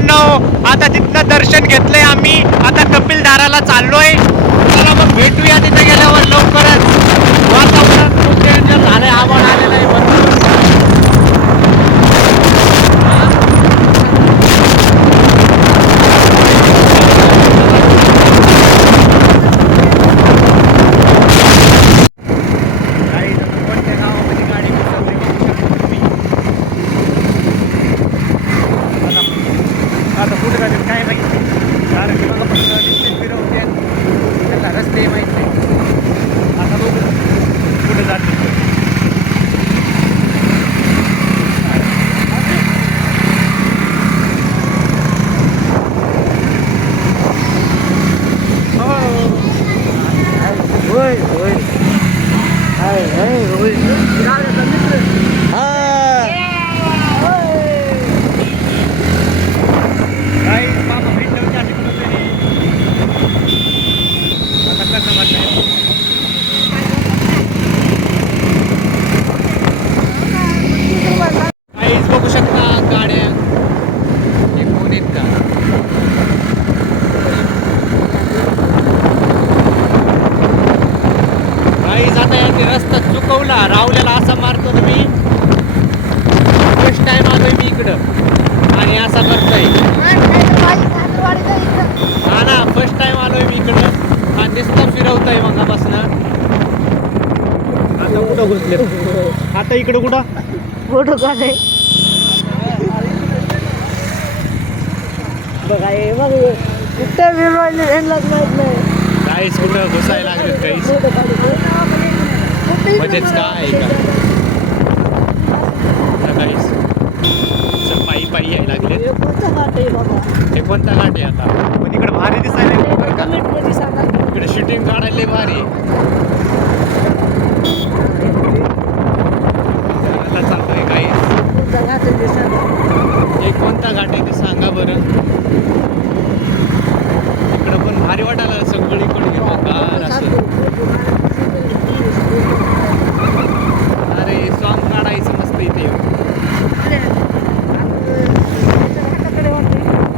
मित्रांनो आता तिथनं दर्शन घेतलंय आम्ही. आता कपिलधाराला चाललोय. चला मग भेटूया तिथे गेल्यावर लवकरच वातावरण खूप डेंजर झालंय आवाज आलेला आहे भरपूर. काही जण कोणत्या गावामध्ये गाडी घुसवली बघू शकता तुम्ही. आता आता कुठे जाते काय माहिती कारण की मला फक्त नुसते फिरवते त्याला रस्ते माहीत नाही आता बघू कुठे जाते होय होय हाय हाय होय काही मामा भेटलं अशी कुठं आता कसं वाटतंय काहीच बघू शकता गाड्या हे कोण आहेत का काहीच आता यांनी रस्ता चुकवला रावल्याला असा मारतो ना मी फर्स्ट टाइम आलोय मी इकडं आणि असा करतोय हा ना फर्स्ट टाइम आलोय मी इकडं हा नुसतं फिरवतोय मगापासून आता कुठं घुसले? आता इकडं कुठं? फोटो काढाय बघा हे बघ कुठे फिरवायला यांनाच माहीत नाही. काहीच कुठं घुसायला लागलेत काहीच म्हणजेच काय आहे का? काहीच पायी पायी यायला लागले हे कोणतं आहे आहे आता? इकडे भारी दिसायला बरं का कमेंटमध्ये सांगा. इकडे शूटिंग काढायला भारी चालतोय काही हे कोणता घाट आहे ते सांगा बरं. इकडं पण भारी वाटायला सगळीकडे हिरवंगार असं अरे सॉन्ग काढायचं मस्त इथे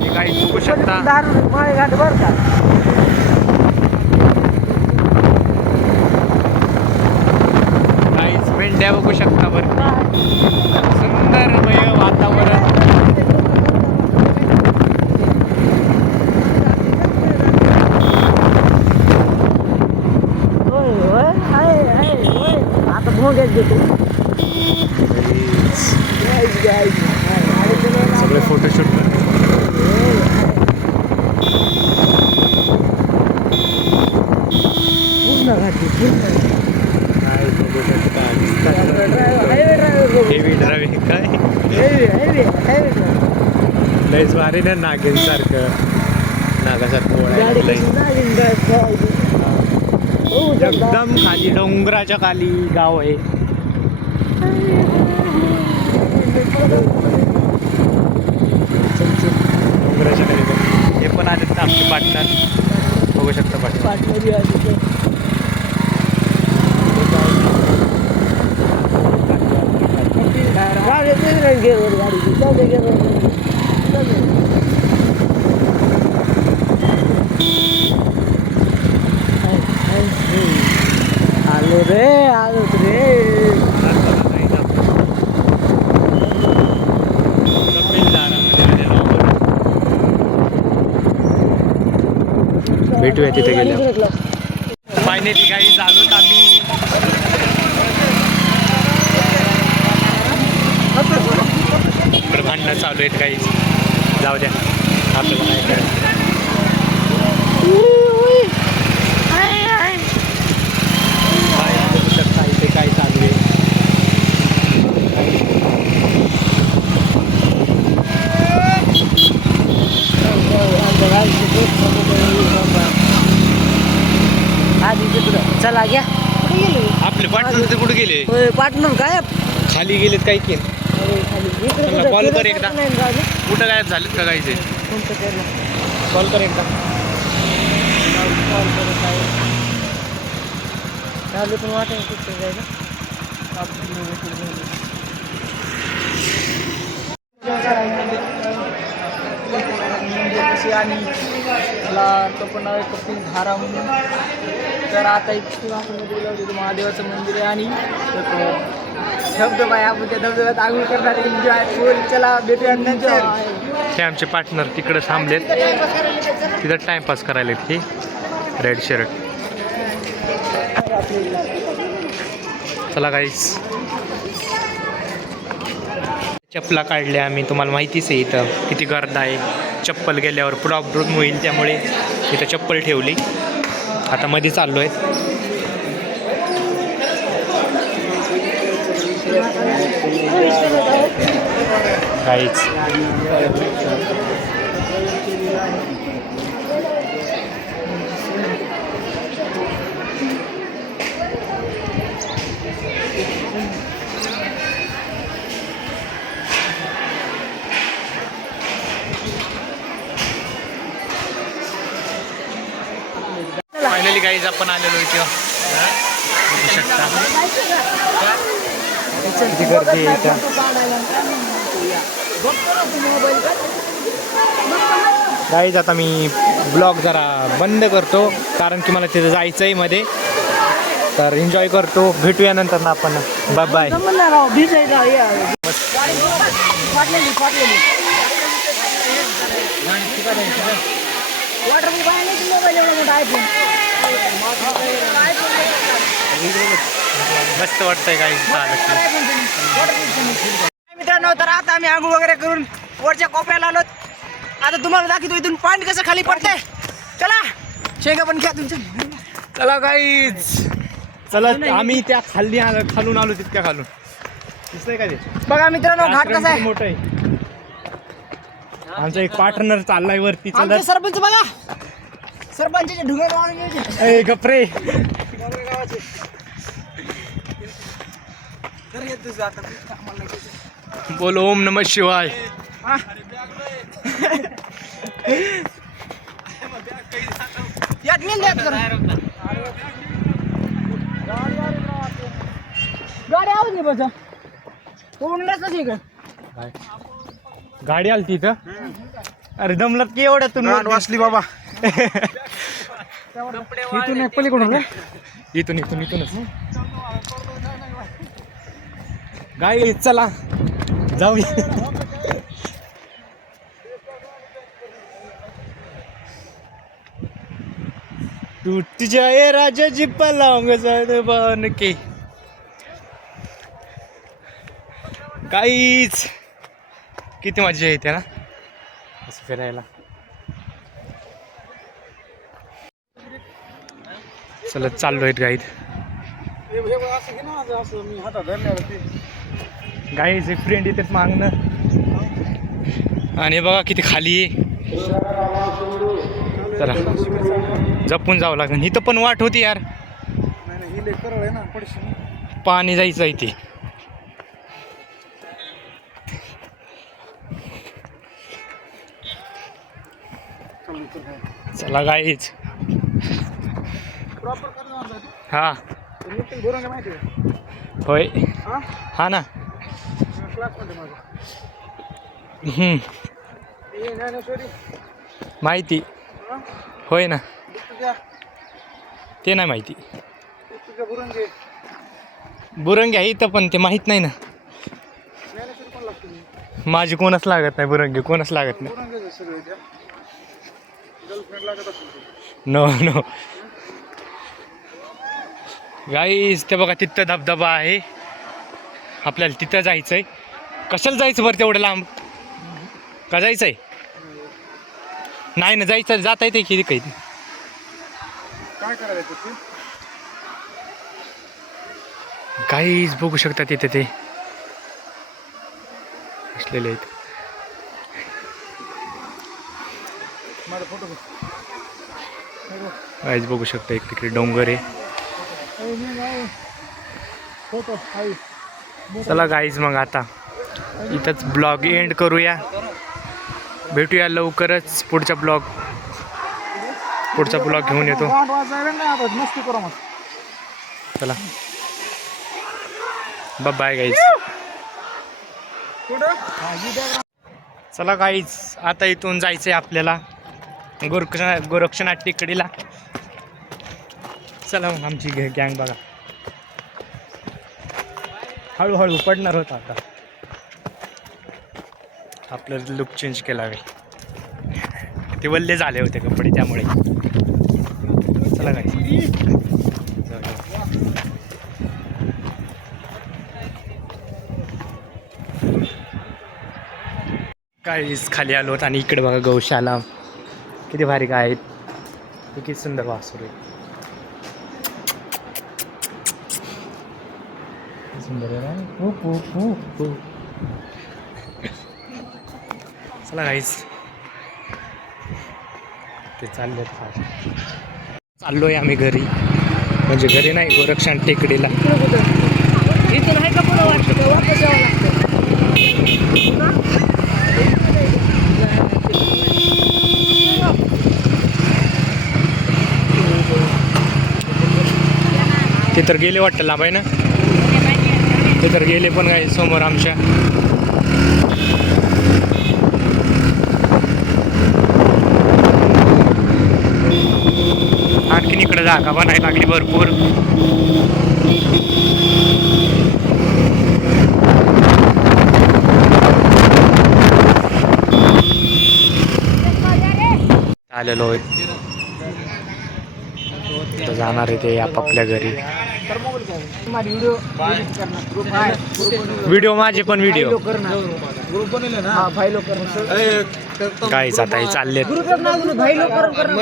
हे काही बघू शकता दारू माळेघाट बरं का काहीच मेंढ्या बघू शकता बरं सुंदरमय वातावरण होय होय आहे आहे होय आता भोग्यात देतो गाईज, गाईज. हाय, गाडी चालवायला सगळे फोटोशूट पूर्ण घाटी पूर्ण driver highway driver heavy driving काय? लयच भारी ना नागिन सारखं नागासारखं गाडी ओळायला लय कशी नागिन ड्रायव्ह हो एकदम खाली डोंगराच्या खाली गाव आहे. डोंगराच्या खाली. हे पण आले आमचे पार्टनर बघू शकता पाटणरी आली तर गाडी तिकडे गेवर गाडी चालते गेवर आलो रे आलो रे भेटूया तिथे गेल्यावर. फायनली काही झालोत आम्ही इकडे भांडणं चालू आहेत काही. जाऊ द्या. आपल्याला काय करायचं. काय चालू आहे चला घ्या आपले पार्टनर कुठे गेले? पार्टनर काय? खाली गेलेत काही की call कर एकदा. कुठं गायब झालेत का कोणतं केलं कॉल कर एकदा. कॉल करत आहे चालू पण वाटेल कुठं जायचं? वर्षी आणि मला तो पण नाव कपिल धारा म्हणून. तर आता इथे आपण तिथे महादेवाचं मंदिर आहे आणि धबधबा आहे आपण त्या धबधब्यात आंघोळ करणार एन्जॉय फुल चला भेटूया नंतर. हे आमचे पार्टनर तिकडे थांबलेत. तिथं टाइमपास करायला हे रेड शर्ट चला काहीच चपला काढल्या आम्ही. तुम्हाला माहितीच आहे इथं किती गर्द आहे. चप्पल गेल्यावर प्रॉब्लेम होईल त्यामुळे इथं चप्पल ठेवली. आता मध्ये चाललो आहे काहीच फायनली गाईज आपण आलेलो इथं. शकता. किती गर्दी आहे इथं? गाईज आता मी ब्लॉग जरा बंद करतो कारण की मला तिथं जायचं आहे मध्ये. तर एन्जॉय करतो. भेटूया नंतर ना आपण. बाय बाय म्हणणार राव भिजायला मोबाईल एवढा मोठा आयफोन मस्त वाटतंय झालं मित्रांनो तर आता आम्ही आंघोळ वगैरे करून वरच्या कोपऱ्याला आलो आता तुम्हाला दाखवतो इथून पाणी कसं खाली पडतंय. चला शेंगा पण घ्या तुमच्या. चला गाईज. चला आम्ही त्या खाली आलो खालून आलो तितक्या खालून. दिसतंय का ते? बघा मित्रांनो घाट कसा आहे. मोठं आहे. आमचा एक पार्टनर चाललाय वरती. आमचे सरपंच बघा. सरपंचाचे ढुंगे घ्यायचे ए गपरे. तर हे तुझं आता आम्हाला घ्यायचं. बोल ओम नम शिवाय? यात मी गाडी आवाज नाही नाही इकडं. गाडी आली तिथं अरे दमलत की एवढ्यातून वाचली बाबा. इथून एक पलीकडून इथून इथून इथूनच. गाई चला. जाऊया. टूट जाए राजा जी पलंग बन के। काहीच किती मजा येते ना? असं फिरायला. चला चाललो आहेत गाईत गाईचे फ्रेंड येतात मागणं आणि बघा किती खाली चला जपून जावं लागेल. इथं पण वाट होती यार. पाणी जायचं आहे ते चला गाईच हा. होय. हा? ना. हम्म, माहिती. होय ना. ते नाही माहिती. बुरंगी. आहे इथं पण ते माहीत नाही ना. माझी कोणच लागत नाही बुरंगी कोणच लागत नाही. नो नो गाईज ते बघा तिथं धबधबा आहे. आपल्याला तिथं जायचं आहे कशाला जायचं बरं तेवढं लांब? का जायचं आहे नाही ना जायचं जाता येते की काही काय करायचं काहीच बघू शकता तिथे ते. असलेले आहेत. काहीच बघू शकता एक तिकडे डोंगर आहे. चला गाईज मग आता इथंच ब्लॉग एंड करूया. भेटूया लवकरच पुढचा ब्लॉग पुढचा ब्लॉग घेऊन येतो. चला. बाय गाईज चला गाईज आता इथून जायचंय आपल्याला. गोरक्ष गोरक्षनाथ टेकडीला. चला मग आमची गँग बघा. हळूहळू पडणार होता आता. आपलं लुक चेंज केला मी ते वल्ले झाले होते कपडे त्यामुळे. चला काय काळीच खाली आलो आणि इकडे बघा गौशाला. किती भारी काय आहेत. किती सुंदर वासुर आहे सुंदर आहे. चला काहीच ते चालले चाललोय आम्ही घरी. म्हणजे घरी नाही गोरक्षण टेकडीला. इथून आहे का पुढं वाटतं? वापस यावं लागतं. ते तर गेले वाटतं लांब आहे ना? तर गेले पण काय समोर आमच्या. आणखीन इकडे जागा बनायला लागली भरपूर. आलेलो आहे जाणार आहे ते आपापल्या घरी. व्हिडिओ माझे पण व्हिडिओ. हा. काहीच आता हे करणार.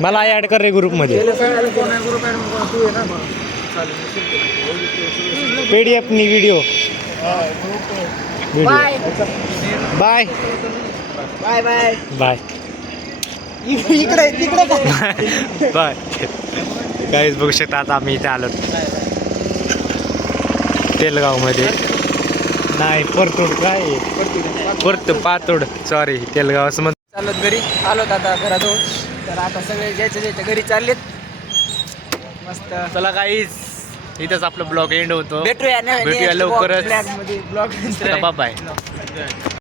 मला ऍड कर रे आहे? ना. पीडीएफ नी. Video bye bye bye bye इकडे तिकडे. काय बाय काहीच बघू शकता आता आम्ही इथे आलो. तेलगावमध्ये. नाही परतोड काय? परत पातोड सॉरी तेलगाव असं म्हण चालत घरी. आलोत आता घराजवळ. तर आता सगळे ज्याच्या ज्याच्या घरी चाललेत. मस्त. चला काहीच इथंच आपलं ब्लॉग एंड होतो. भेटूया भेटूया लवकरच. Blog bye